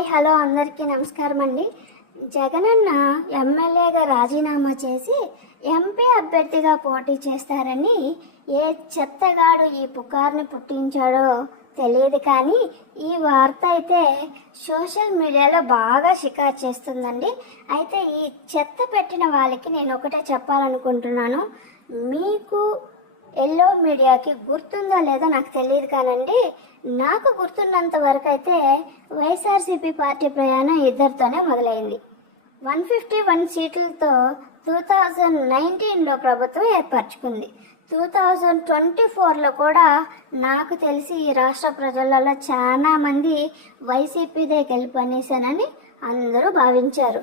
Hi hello అందరికీ నమస్కారం అండి జగనన్న ఎమ్మెల్యేగా రాజీనామా చేసి ఎంపీ అభ్యర్థిగా పోటీ చేస్తారని ఏ చెత్తగాడు ఈ పుకార్ని పుట్టించాడో తెలియదు కానీ ఈ వార్త అయితే సోషల్ మీడియాలో బాగా షికారు చేస్తుందండి. అయితే ఈ చెత్త పెట్టిన వాళ్ళకి నేను ఒకటే చెప్పాలనుకుంటున్నాను. మీకు ఎల్లో మీడియాకి గుర్తుందో లేదో నాకు తెలియదు కానండి. నాకు గుర్తున్నంత వరకు అయితే వైఎస్ఆర్సీపీ పార్టీ ప్రయాణం ఇద్దరితోనే మొదలైంది. వన్ ఫిఫ్టీ వన్ సీట్లతో టూ థౌజండ్ నైన్టీన్లో ప్రభుత్వం ఏర్పరచుకుంది. టూ థౌజండ్ ట్వంటీ ఫోర్లో కూడా నాకు తెలిసి ఈ రాష్ట్ర ప్రజలలో చాలా మంది వైసీపీదే గెలుపు అందరూ భావించారు.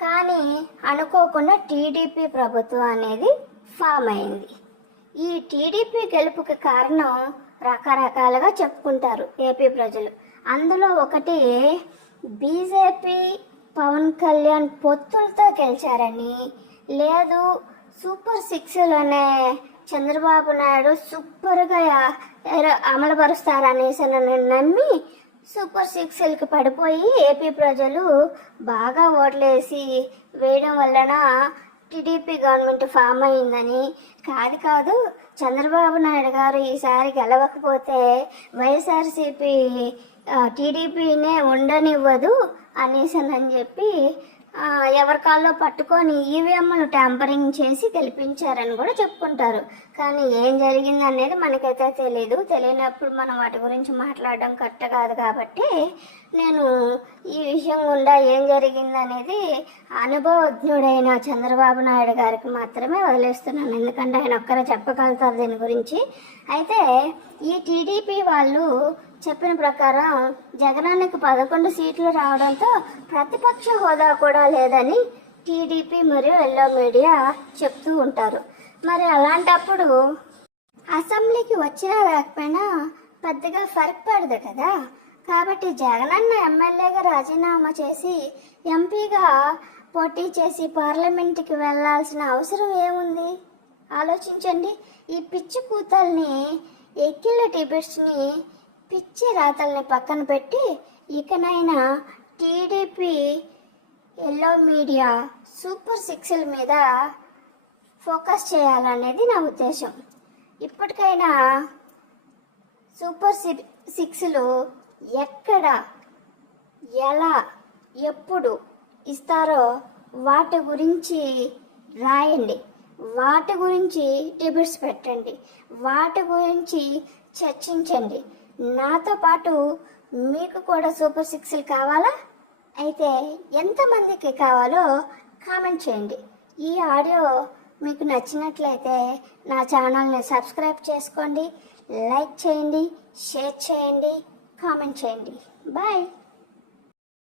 కానీ అనుకోకుండా టీడీపీ ప్రభుత్వం అనేది ఫామ్ అయింది. ఈ టీడీపీ గెలుపుకి కారణం రకరకాలుగా చెప్పుకుంటారు ఏపీ ప్రజలు. అందులో ఒకటి బీజేపీ పవన్ కళ్యాణ్ పొత్తులతో గెలిచారని లేదు సూపర్ సిక్స్లోనే చంద్రబాబు నాయుడు సూపర్గా అమలుపరుస్తారనేసి నన్ను నమ్మి సూపర్ సిక్స్లకి పడిపోయి ఏపీ ప్రజలు బాగా ఓట్లేసి వేయడం వలన టీడీపీ గవర్నమెంట్ ఫామ్ అయిందని కాదు కాదు చంద్రబాబు నాయుడు గారు ఈసారి గెలవకపోతే వైఎస్ఆర్సీపీ టీడీపీనే ఉండనివ్వదు అనేసి అని చెప్పి ఎవరి కాల్లో పట్టుకొని ఈవీఎంలు ట్యాంపరింగ్ చేసి గెలిపించారని కూడా చెప్పుకుంటారు. కానీ ఏం జరిగింది అనేది మనకైతే తెలియదు తెలియనప్పుడు మనం వాటి గురించి మాట్లాడడం కరెక్ట్ కాదు కాబట్టి నేను ఈ విషయం గుండా ఏం జరిగింది అనేది అనుభవజ్ఞుడైన చంద్రబాబు నాయుడు గారికి మాత్రమే వదిలేస్తున్నాను. ఎందుకంటే ఆయన ఒక్కరే చెప్పగలుగుతారు దీని గురించి. అయితే ఈ టీడీపీ వాళ్ళు చెప్పిన ప్రకారం జగనానికి పదకొండు సీట్లు రావడంతో ప్రతిపక్ష హోదా కూడా లేదని టీడీపీ మరియు ఎల్లో మీడియా చెప్తూ ఉంటారు. మరి అలాంటప్పుడు అసెంబ్లీకి వచ్చినా రాకపోయినా పెద్దగా ఫరక్ పడదు కదా. కాబట్టి జగనన్న ఎమ్మెల్యేగా రాజీనామా చేసి ఎంపీగా పోటీ చేసి పార్లమెంట్కి వెళ్ళాల్సిన అవసరం ఏముంది? ఆలోచించండి. ఈ పిచ్చి కూతల్ని ఎక్కిళ్ళ టిబెట్స్ని పిచ్చి రాతల్ని పక్కన పెట్టి ఇకనైనా టీడీపీ ఎల్లో మీడియా సూపర్ సిక్స్ల మీద ఫోకస్ చేయాలనేది నా ఉద్దేశం. ఇప్పటికైనా సూపర్ సి సిక్స్లు ఎక్కడ ఎలా ఎప్పుడు ఇస్తారో వాటి గురించి రాయండి. వాటి గురించి డిబేట్స్ పెట్టండి. వాటి గురించి చర్చించండి. నాతో పాటు మీకు కూడా సూపర్ సిక్స్లు కావాలా? అయితే ఎంతమందికి కావాలో కామెంట్ చేయండి. ఈ ఆడియో మీకు నచ్చినట్లయితే నా ఛానల్ని సబ్స్క్రైబ్ చేసుకోండి లైక్ చేయండి షేర్ చేయండి కామెంట్ చేయండి. బాయ్!